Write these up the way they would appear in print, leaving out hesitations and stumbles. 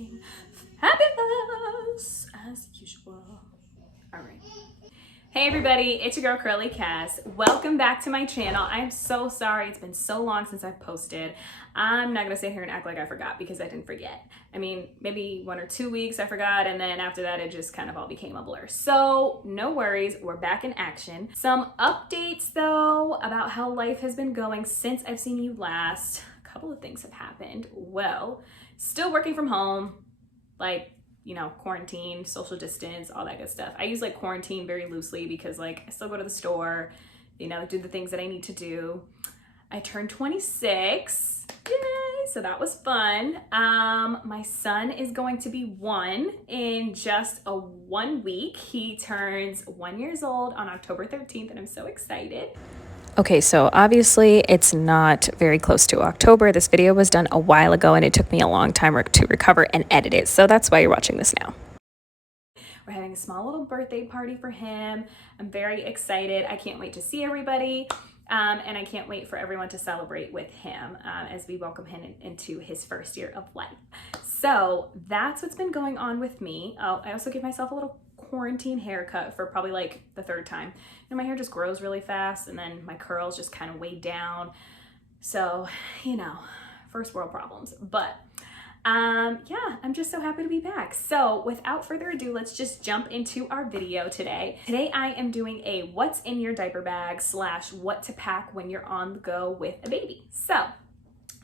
looking fabulous as usual. All right. Hey everybody, it's your girl KurlyKass. Welcome back to my channel. I'm so sorry it's been so long since I've posted. I'm not gonna sit here and act like I forgot because I didn't forget. I mean, maybe 1 or 2 weeks I forgot, and then after that it just kind of all became a blur. So no worries, we're back in action. Some updates though about how life has been going since I've seen you last. A couple of things have happened. Well, still working from home, like, you know, quarantine, social distance, all that good stuff. I use like quarantine very loosely because like I still go to the store, you know, do the things that I need to do. I turned 26, yay, so that was fun. My son is going to be 1 in just 1 week. He turns 1 year old on October 13th and I'm so excited. Okay, so obviously it's not very close to October. This video was done a while ago and it took me a long time to recover and edit it. So that's why you're watching this now. We're having a small little birthday party for him. I'm very excited. I can't wait to see everybody. And I can't wait for everyone to celebrate with him as we welcome him into his first year of life. So that's what's been going on with me. Oh, I also give myself a little quarantine haircut for probably like the 3rd time. You know, my hair just grows really fast and then my curls just kind of weigh down. So, you know, first world problems. But yeah, I'm just so happy to be back. So without further ado, let's just jump into our video today. Today I am doing a what's in your diaper bag / what to pack when you're on the go with a baby. So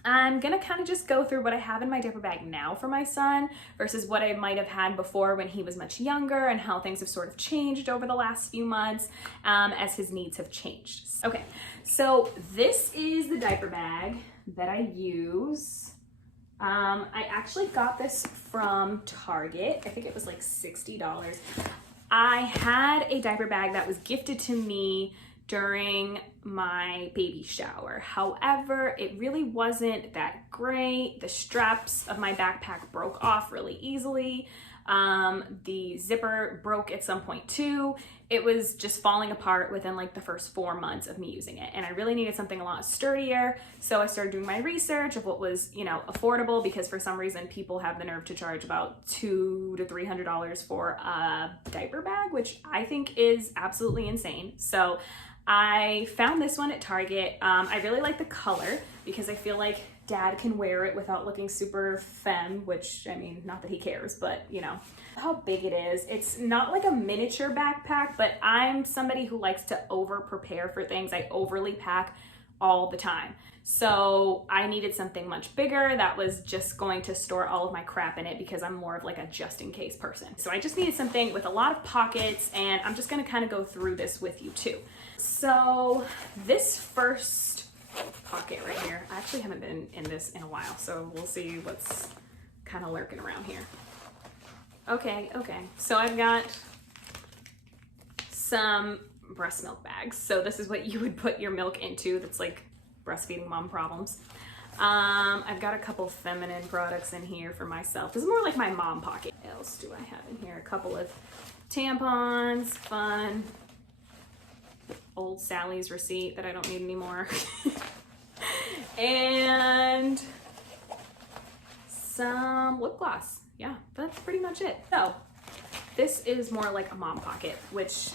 I'm gonna kind of just go through what I have in my diaper bag now for my son versus what I might have had before when he was much younger and how things have sort of changed over the last few months as his needs have changed. Okay, so this is the diaper bag that I use. I actually got this from Target. I think it was like $60. I had a diaper bag that was gifted to me during my baby shower. However, it really wasn't that great. The straps of my backpack broke off really easily. The zipper broke at some point too. It was just falling apart within like the first 4 months of me using it. And I really needed something a lot sturdier. So I started doing my research of what was, you know, affordable, because for some reason people have the nerve to charge about $200 to $300 for a diaper bag, which I think is absolutely insane. So I found this one at Target. I really like the color because I feel like Dad can wear it without looking super femme, which, I mean, not that he cares, but you know, how big it is. It's not like a miniature backpack, but I'm somebody who likes to over prepare for things. I overly pack all the time. So I needed something much bigger that was just going to store all of my crap in it because I'm more of like a just in case person. So I just needed something with a lot of pockets, and I'm just gonna kind of go through this with you too. So this first pocket right here, I actually haven't been in this in a while, so we'll see what's kind of lurking around here. Okay, so I've got some breast milk bags. So this is what you would put your milk into that's like breastfeeding mom problems. I've got a couple feminine products in here for myself. This is more like my mom pocket. What else do I have in here? A couple of tampons, fun. Old Sally's receipt that I don't need anymore. And some lip gloss. Yeah, that's pretty much it. So this is more like a mom pocket, which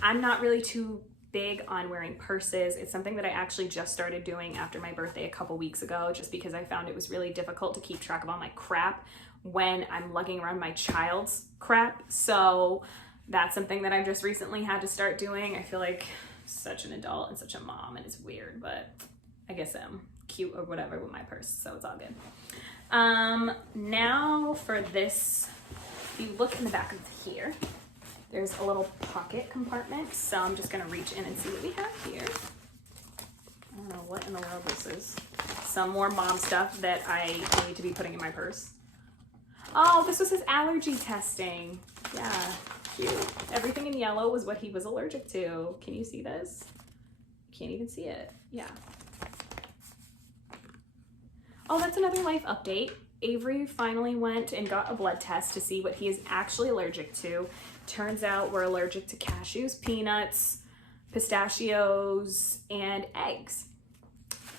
I'm not really too big on wearing purses. It's something that I actually just started doing after my birthday a couple weeks ago, just because I found it was really difficult to keep track of all my crap when I'm lugging around my child's crap. So that's something that I've just recently had to start doing. I feel like such an adult and such a mom, and it's weird, but I guess I'm cute or whatever with my purse, so it's all good. Now for this, if you look in the back of here, there's a little pocket compartment, so I'm just gonna reach in and see what we have here. I don't know what in the world this is. Some more mom stuff that I need to be putting in my purse. Oh, this was his allergy testing. Yeah, cute. Everything in yellow was what he was allergic to. Can you see this? Can't even see it. Yeah. Oh, that's another life update. Avery finally went and got a blood test to see what he is actually allergic to. Turns out we're allergic to cashews, peanuts, pistachios, and eggs.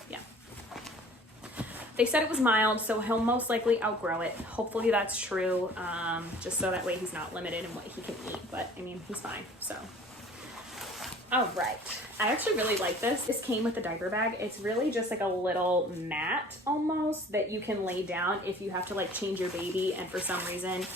Yeah. They said it was mild, so he'll most likely outgrow it. Hopefully that's true, just so that way he's not limited in what he can eat. But I mean, he's fine, so. All right, I actually really like this. This came with the diaper bag. It's really just like a little mat almost that you can lay down if you have to like change your baby and for some reason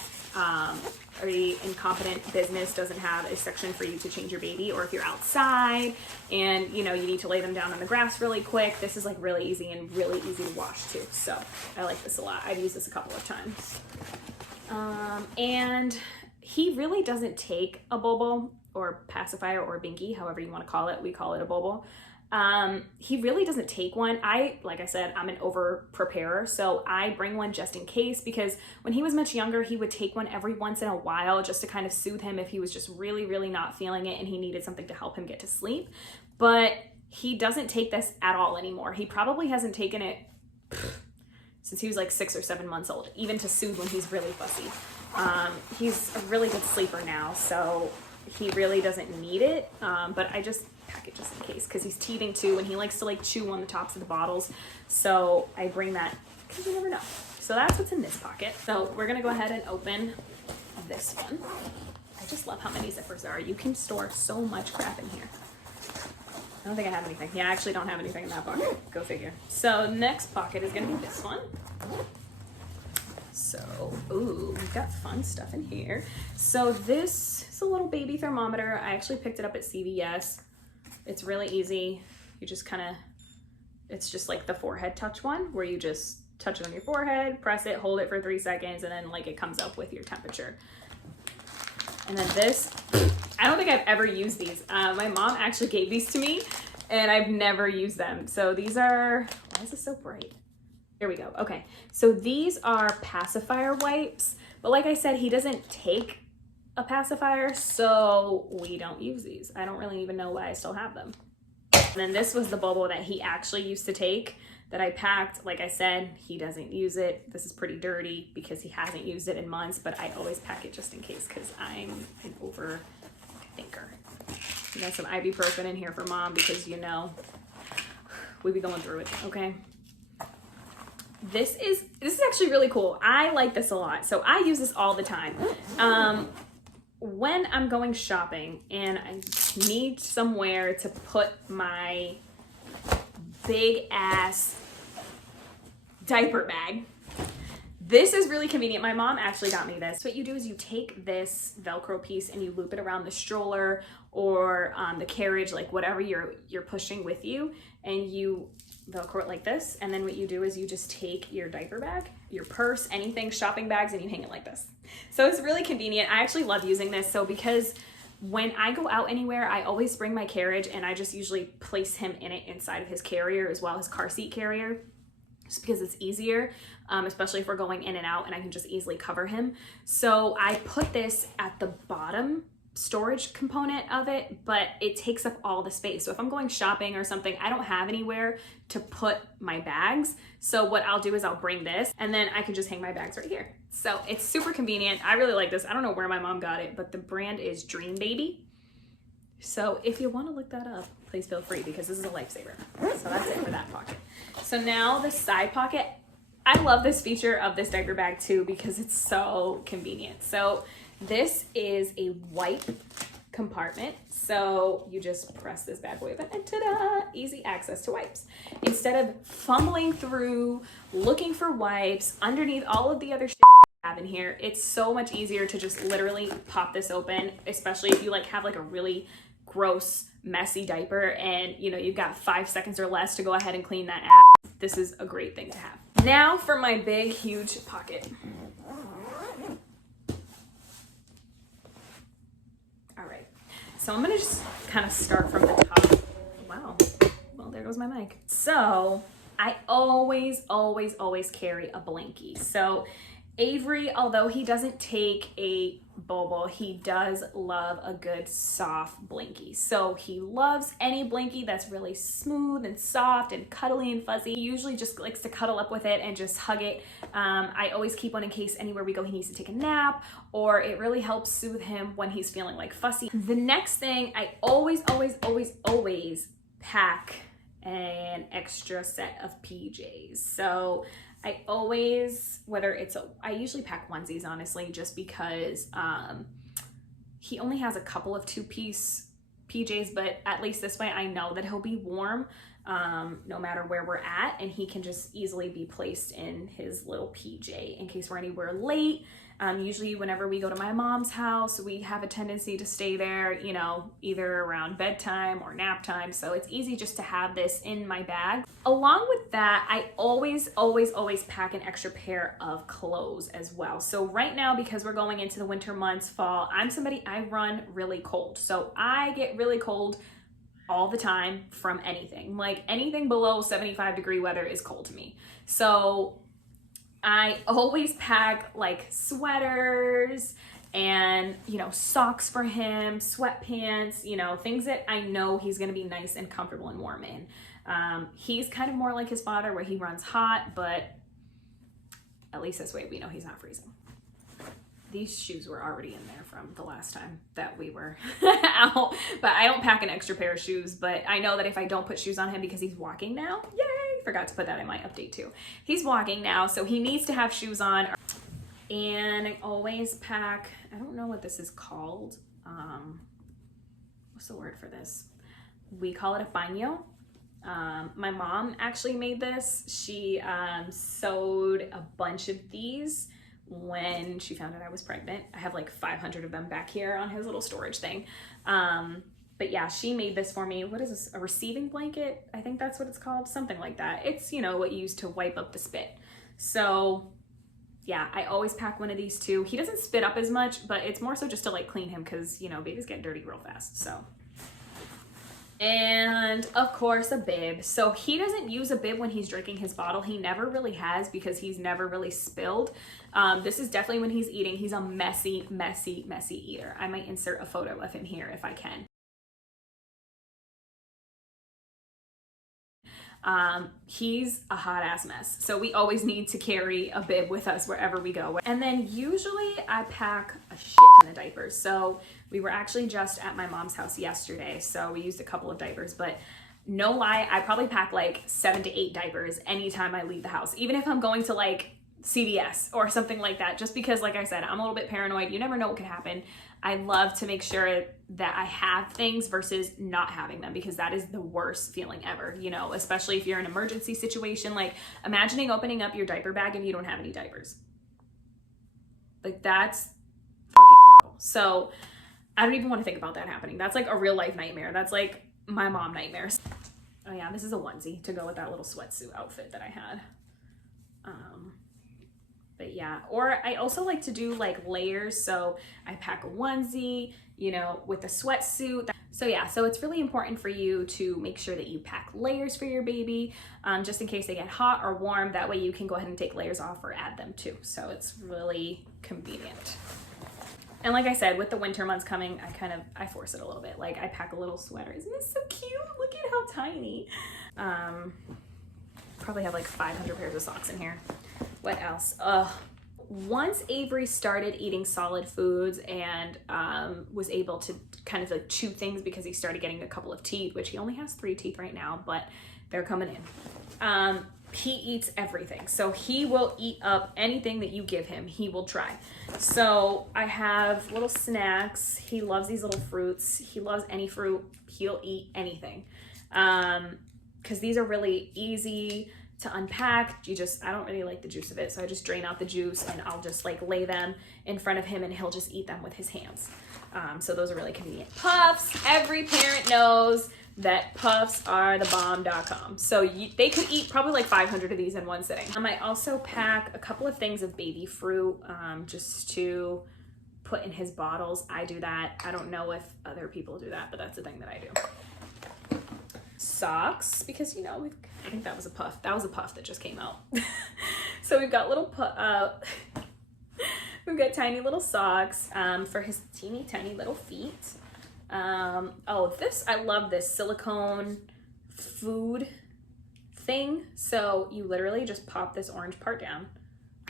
the incompetent business doesn't have a section for you to change your baby, or if you're outside and you know you need to lay them down on the grass really quick. This is like really easy and really easy to wash too. So I like this a lot. I've used this a couple of times. And he really doesn't take a bobo or pacifier or binky, however you want to call it. We call it a bobo. He really doesn't take one. Like I said, I'm an over preparer, so I bring one just in case, because when he was much younger, he would take one every once in a while just to kind of soothe him if he was just really, really not feeling it and he needed something to help him get to sleep. But he doesn't take this at all anymore. He probably hasn't taken it since he was like 6 or 7 months old, even to soothe when he's really fussy. He's a really good sleeper now, so he really doesn't need it, but I just pack it just in case because he's teething too and he likes to like chew on the tops of the bottles, so I bring that because you never know. So that's what's in this pocket. So we're gonna go ahead and open this one. I just love how many zippers there are. You can store so much crap in here. I don't think I have anything. Yeah, I actually don't have anything in that pocket. Go figure. So next pocket is gonna be this one. So, ooh, we've got fun stuff in here. So this is a little baby thermometer. I actually picked it up at CVS. It's really easy. You just kind of, it's just like the forehead touch one where you just touch it on your forehead, press it, hold it for 3 seconds, and then like it comes up with your temperature. And then this, I don't think I've ever used these. My mom actually gave these to me and I've never used them. So these are, why is this so bright? Here we go. Okay, so these are pacifier wipes, but like I said, he doesn't take a pacifier, so we don't use these. I don't really even know why I still have them. And then this was the bobo that he actually used to take that I packed. Like I said, he doesn't use it. This is pretty dirty because he hasn't used it in months, but I always pack it just in case because I'm an overthinker. We got some ibuprofen in here for mom because you know, we be going through it, okay? This is actually really cool. I like this a lot. So I use this all the time. When I'm going shopping and I need somewhere to put my big ass diaper bag, this is really convenient. My mom actually got me this. What you do is you take this Velcro piece and you loop it around the stroller or the carriage, like whatever you're pushing with you, and you Velcro it like this, and then what you do is you just take your diaper bag, your purse, anything, shopping bags, and you hang it like this. So it's really convenient. I actually love using this. So because when I go out anywhere, I always bring my carriage and I just usually place him in it inside of his carrier as well, his car seat carrier, just because it's easier, especially if we're going in and out and I can just easily cover him. So I put this at the bottom storage component of it, but it takes up all the space. So if I'm going shopping or something, I don't have anywhere to put my bags. So what I'll do is I'll bring this and then I can just hang my bags right here. So it's super convenient. I really like this. I don't know where my mom got it, but the brand is Dream Baby. So if you want to look that up, please feel free because this is a lifesaver. So that's it for that pocket. So now the side pocket. I love this feature of this diaper bag too because it's so convenient. So this is a wipe compartment. So you just press this bad boy open and ta-da, easy access to wipes. Instead of fumbling through, looking for wipes underneath all of the other shit I have in here, it's so much easier to just literally pop this open, especially if you like have like a really gross, messy diaper and you know, you've got 5 seconds or less to go ahead and clean that ass. This is a great thing to have. Now for my big, huge pocket. So I'm gonna just kind of start from the top. Wow, well, there goes my mic. So I always carry a blankie. So Avery, although he doesn't take a bobo, he does love a good soft blankie. So he loves any blankie that's really smooth and soft and cuddly and fuzzy. He usually just likes to cuddle up with it and just hug it. I always keep one in case anywhere we go he needs to take a nap, or it really helps soothe him when he's feeling like fussy. The next thing, I always pack an extra set of PJs. So I always, I usually pack onesies, honestly, just because he only has a couple of 2-piece PJs, but at least this way I know that he'll be warm no matter where we're at, and he can just easily be placed in his little PJ in case we're anywhere late. Usually whenever we go to my mom's house, we have a tendency to stay there, you know, either around bedtime or nap time. So it's easy just to have this in my bag. Along with that, I always pack an extra pair of clothes as well. So right now, because we're going into the winter months, fall, I run really cold. So I get really cold all the time from anything. Like anything below 75-degree weather is cold to me. So I always pack like sweaters and, you know, socks for him, sweatpants, you know, things that I know he's going to be nice and comfortable and warm in. He's kind of more like his father where he runs hot, but at least this way we know he's not freezing. These shoes were already in there from the last time that we were out, but I don't pack an extra pair of shoes, but I know that if I don't put shoes on him because he's walking now, yay, forgot to put that in my update too. He's walking now, so he needs to have shoes on. And I always pack, I don't know what this is called. What's the word for this? We call it a paño. My mom actually made this. She sewed a bunch of these when she found out I was pregnant. I have like 500 of them back here on his little storage thing. But yeah, she made this for me. What is this? A receiving blanket? I think that's what it's called. Something like that. It's, you know, what you use to wipe up the spit. So yeah, I always pack one of these too. He doesn't spit up as much, but it's more so just to like clean him because, you know, babies get dirty real fast. So. And of course a bib. So he doesn't use a bib when he's drinking his bottle. He never really has because he's never really spilled. This is definitely when he's eating. He's a messy eater. I might insert a photo of him here if I can. He's a hot ass mess. So we always need to carry a bib with us wherever we go. And then usually I pack a shit ton of diapers. So we were actually just at my mom's house yesterday. So we used a couple of diapers, but no lie, I probably pack like 7 to 8 diapers anytime I leave the house. Even if I'm going to like CVS or something like that, just because like I said, I'm a little bit paranoid. You never know what could happen. I love to make sure that I have things versus not having them, because that is the worst feeling ever, you know, especially if you're in an emergency situation. Like imagining opening up your diaper bag and you don't have any diapers. Like that's fucking horrible. So I don't even want to think about that happening. That's like a real life nightmare. That's like my mom nightmares. Oh yeah, this is a onesie to go with that little sweatsuit outfit that I had. But yeah, or I also like to do like layers. So I pack a onesie, you know, with a sweatsuit. So yeah, so it's really important for you to make sure that you pack layers for your baby, just in case they get hot or warm. That way you can go ahead and take layers off or add them too. So it's really convenient. And like I said, with the winter months coming, I force it a little bit. Like I pack a little sweater. Isn't this so cute? Look at how tiny. Probably have like 500 pairs of socks in here. What else? Once Avery started eating solid foods and was able to kind of like chew things because he started getting a couple of teeth, which he only has 3 teeth right now, but they're coming in. He eats everything. So he will eat up anything that you give him. He will try. So I have little snacks. He loves these little fruits. He loves any fruit. He'll eat anything. Because these are really easy to unpack. I don't really like the juice of it, so I just drain out the juice and I'll just like lay them in front of him and he'll just eat them with his hands. So those are really convenient. Puffs, every parent knows that puffs are the bomb.com. So they could eat probably like 500 of these in one sitting. I also pack a couple of things of baby fruit just to put in his bottles. I do that. I don't know if other people do that, but that's the thing that I do. Socks, because you know, I think that was a puff. That was a puff that just came out. So we've got little we've got tiny little socks for his teeny tiny little feet. I love this silicone food thing. So you literally just pop this orange part down,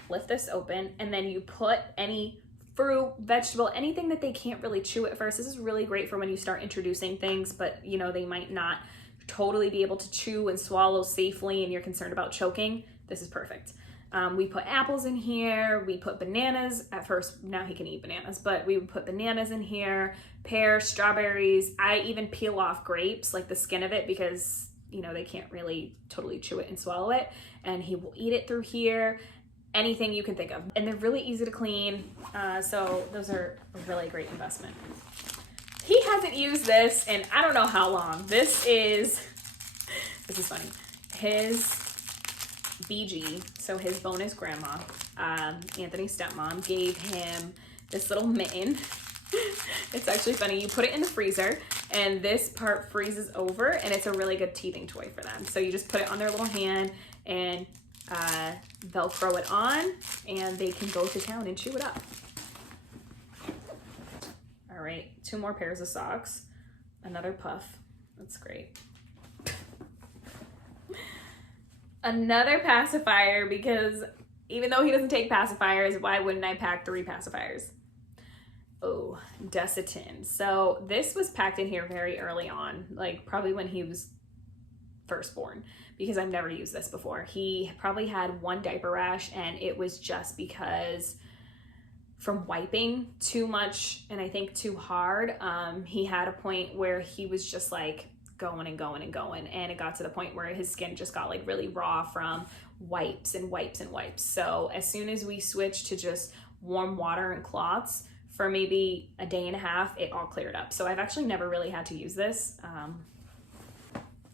lift this open, and then you put any fruit, vegetable, anything that they can't really chew at first. This is really great for when you start introducing things, but you know, they might not totally be able to chew and swallow safely and you're concerned about choking. This is perfect. We put apples in here, we put bananas. At first, now he can eat bananas, but we would put bananas in here, pears, strawberries. I even peel off grapes, like the skin of it, because you know, they can't really totally chew it and swallow it. And he will eat it through here, anything you can think of. And they're really easy to clean. So those are a really great investment. He hasn't used this in I don't know how long. This is funny. His BG, so his bonus grandma, Anthony's stepmom, gave him this little mitten. It's actually funny. You put it in the freezer and this part freezes over, and it's a really good teething toy for them. So you just put it on their little hand and Velcro it on, and they can go to town and chew it up. All right, 2 more pairs of socks, another puff. That's great. Another pacifier, because even though he doesn't take pacifiers, why wouldn't I pack 3 pacifiers? Oh, Desitin. So this was packed in here very early on, like probably when he was first born, because I've never used this before. He probably had 1 diaper rash, and it was just because from wiping too much and I think too hard, he had a point where he was just like going and going and going, and it got to the point where his skin just got like really raw from wipes and wipes and wipes. So as soon as we switched to just warm water and cloths for maybe a day and a half, it all cleared up. So I've actually never really had to use this.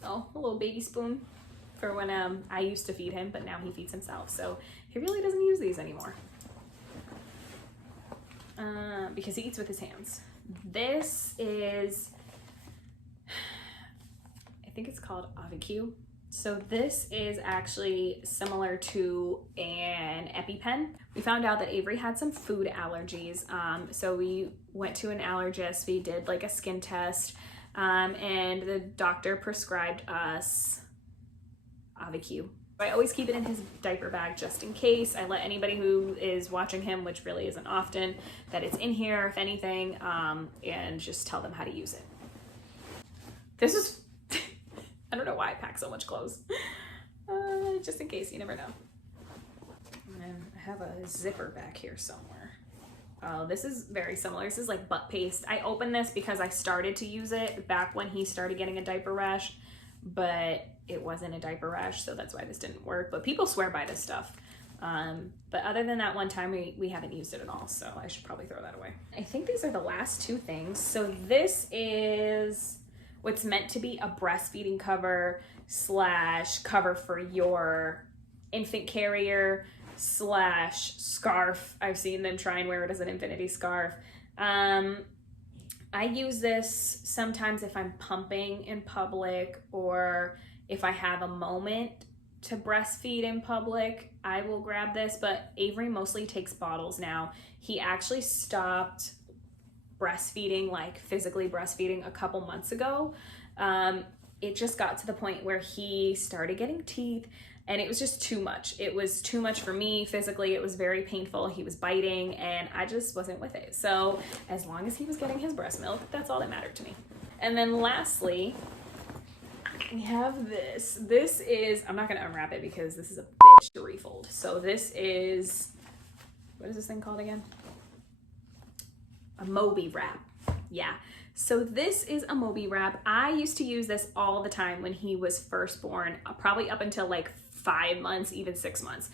Oh, a little baby spoon for when I used to feed him, but now he feeds himself. So he really doesn't use these anymore because he eats with his hands. This is, I think it's called AviQ. So this is actually similar to an EpiPen. We found out that Avery had some food allergies. So we went to an allergist, we did like a skin test, and the doctor prescribed us AviQ. I always keep it in his diaper bag just in case. I let anybody who is watching him, which really isn't often, that it's in here if anything, and just tell them how to use it. This is, I don't know why I pack so much clothes. Just in case, you never know. And then I have a zipper back here somewhere. Oh, this is very similar. This is like butt paste. I opened this because I started to use it back when he started getting a diaper rash, but it wasn't a diaper rash, so that's why this didn't work. But people swear by this stuff. But other than that one time, we haven't used it at all, so I should probably throw that away. I think these are the last 2 things. So this is what's meant to be a breastfeeding cover / cover for your infant carrier / scarf. I've seen them try and wear it as an infinity scarf. I use this sometimes if I'm pumping in public, or if I have a moment to breastfeed in public, I will grab this, but Avery mostly takes bottles now. He actually stopped breastfeeding, like physically breastfeeding, a couple months ago. It just got to the point where he started getting teeth, and it was just too much. It was too much for me physically. It was very painful. He was biting, and I just wasn't with it. So as long as he was getting his breast milk, that's all that mattered to me. And then lastly, we have this. This is, I'm not gonna unwrap it because this is a bitch to refold. So this is, what is this thing called again? A Moby wrap. Yeah. So this is a Moby wrap. I used to use this all the time when he was first born, probably up until like 5 months, even 6 months.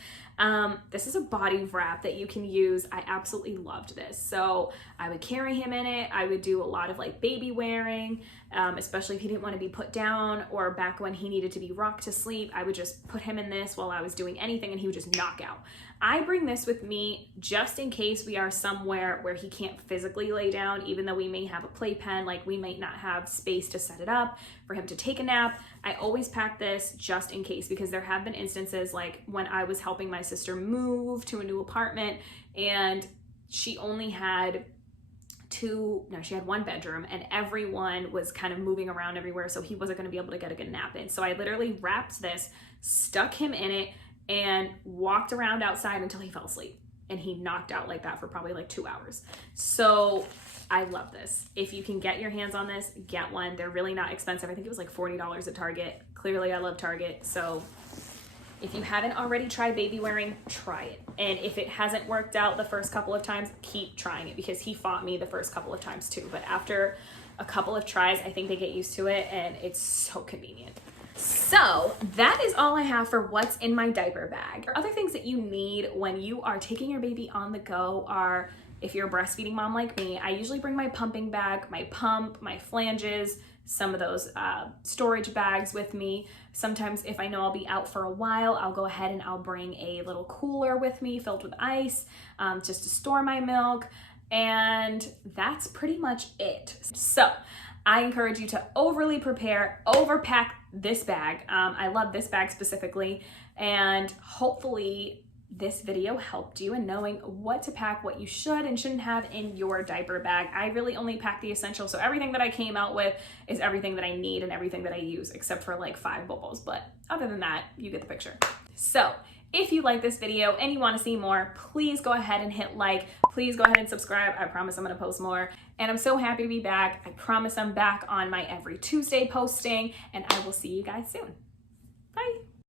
This is a body wrap that you can use. I absolutely loved this. So I would carry him in it. I would do a lot of like baby wearing, especially if he didn't want to be put down, or back when he needed to be rocked to sleep, I would just put him in this while I was doing anything and he would just knock out. I bring this with me just in case we are somewhere where he can't physically lay down, even though we may have a playpen, like we might not have space to set it up for him to take a nap. I always pack this just in case, because there have been instances like when I was helping my sister move to a new apartment, and she only had she had 1 bedroom, and everyone was kind of moving around everywhere, so he wasn't going to be able to get a good nap in. So I literally wrapped this, stuck him in it, and walked around outside until he fell asleep, and he knocked out like that for probably like 2 hours. So I love this. If you can get your hands on this, get one. They're really not expensive. I think it was like $40 at Target. Clearly I love Target, so If you haven't already tried baby wearing, try it. And if it hasn't worked out the first couple of times, keep trying it, because he fought me the first couple of times too. But after a couple of tries, I think they get used to it, and it's so convenient. So that is all I have for what's in my diaper bag. Other things that you need when you are taking your baby on the go are, if you're a breastfeeding mom like me, I usually bring my pumping bag, my pump, my flanges, some of those storage bags with me. Sometimes if I know I'll be out for a while, I'll go ahead and I'll bring a little cooler with me filled with ice, just to store my milk. And that's pretty much it. So I encourage you to overly prepare, overpack this bag. I love this bag specifically, and hopefully this video helped you in knowing what to pack, what you should and shouldn't have in your diaper bag. I really only pack the essentials, so everything that I came out with is everything that I need and everything that I use, except for like 5 bubbles, but other than that, you get the picture. So if you like this video and you want to see more, please go ahead and hit like. Please go ahead and subscribe. I promise I'm going to post more. And I'm so happy to be back. I promise I'm back on my every Tuesday posting, and I will see you guys soon. Bye.